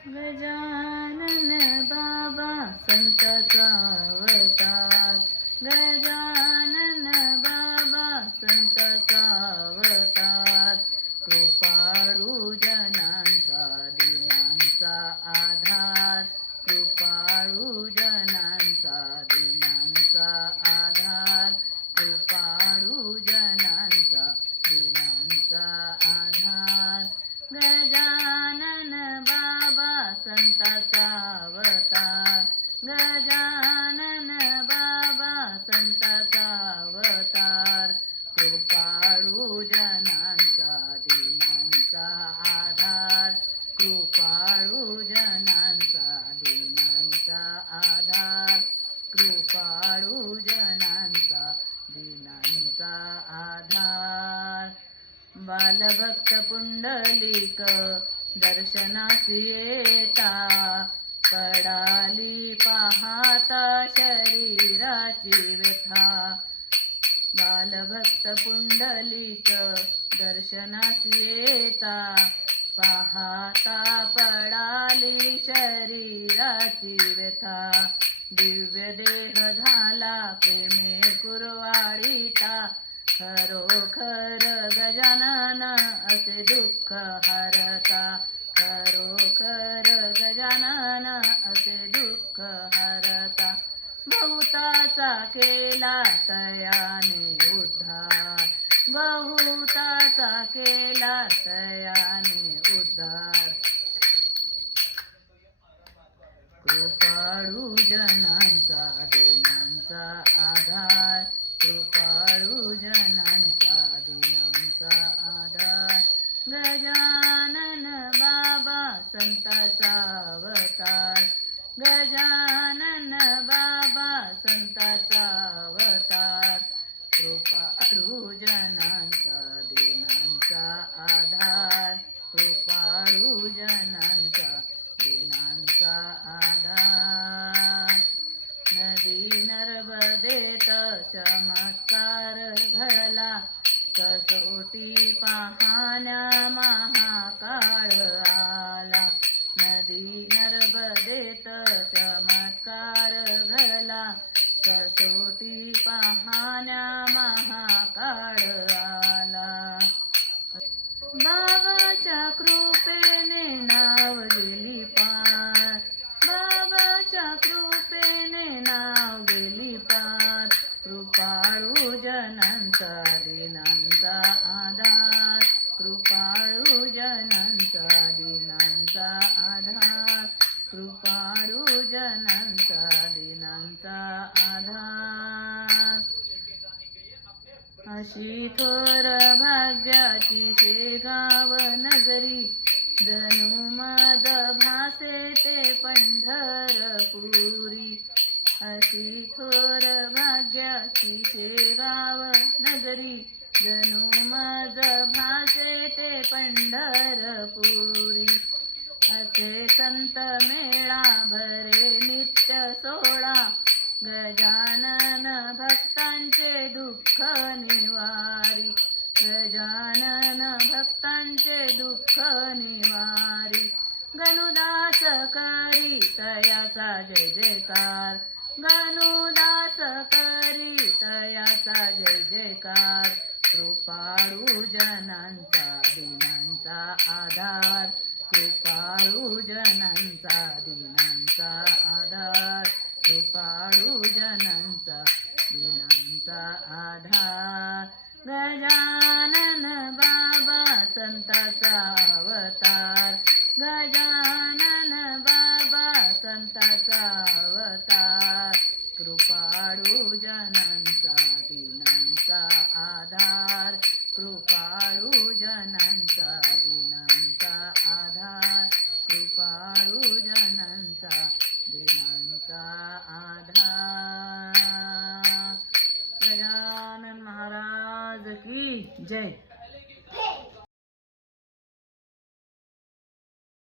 गजानन बाबा संताचा अवतार, गजानन बाबा संताचा अवतार, कृपाळू जनांचा दीनांचा आधार, कृपाळू जनांचा दीनांचा आधार, कृपाळू जनांचा दीनांचा आधार, गजानन बाबा संताचा अवतार, गजानन बाबा संताचा अवतार, कृपाळू जनांचा दीनांचा आधार, कृपाळू जनांचा दीनांचा आधार, कृपाळू जनांचा दीनांचा आधार. बालभक्त पुंडलिक दर्शनास येता, पडाली पाहता शरीराची व्यथा. बालभक्त पुंडलिक दर्शनास येता, पाहता पडाली शरीराची व्यथा. दिव्य देह झाला प्रेमे कुरवाडीता, खरोखर गजानन असे दुःख हरता, खरोखर गजानन असे दुःख हरता. बहुताचा केला तयाने उद्धार, बहुताचा केला तयाने उद्धार, कृपाळू जनांचा दीनांचा आधार, कृपाळू जनांचा दीनांचा आधार. गजानन बाबा संताचा अवतार, गजानन बाबा संताचा अवतार, कृपाळू जनांचा दीनांचा आधार, कृपाळू जनांचा दीनांचा आधार. नदी नर्मदेत चमत्कार घडला, कसोटी पाहण्या महाकाळ आला. नदी नर्मदेत चमत्कार घडला, कसोटी पाहण्या महाकाळ आला. बाबाच्या कृपेने नाव गेली पार, बाबाच्या कृपेने नाव गेली पार, कृपाळू जनांचा दीनांचा आधार, कृपाळू जनांचा दीनांचा आधार, कृपाळू जनांचा दीनांचा आधार. अशी थोर भाग्याची शेगाव नगरी, जणू मद भासे ते पंढरपुरी. अशी थोर भाग्याची शेगाव नगरी, जणू मद भासे ते पंढरपुरी. असे संत मेळा भरे नित्य सोळा, गजानन भक्तांचे दुःख निवारी, गजानन भक्तांचे दुःख निवारी. गणुदास करी तयाचा जय जयकार, गणुदास करी तयाचा जय जयकार, कृपाळू जनांचा दीनांचा आधार, कृपाळू जनांचा दीनांचा आधार, कृपाळू जनांचा दीनांचा आधार. गजानन बाबा संताचा अवतार, गजानन बाबा संताचा अवतार, कृपाळू जनांचा दीनांचा आधार, कृपाळू जनांचा दीनांचा आधार, कृपाळू जनांचा दीनांचा आधार. गजानन महाराज की जय.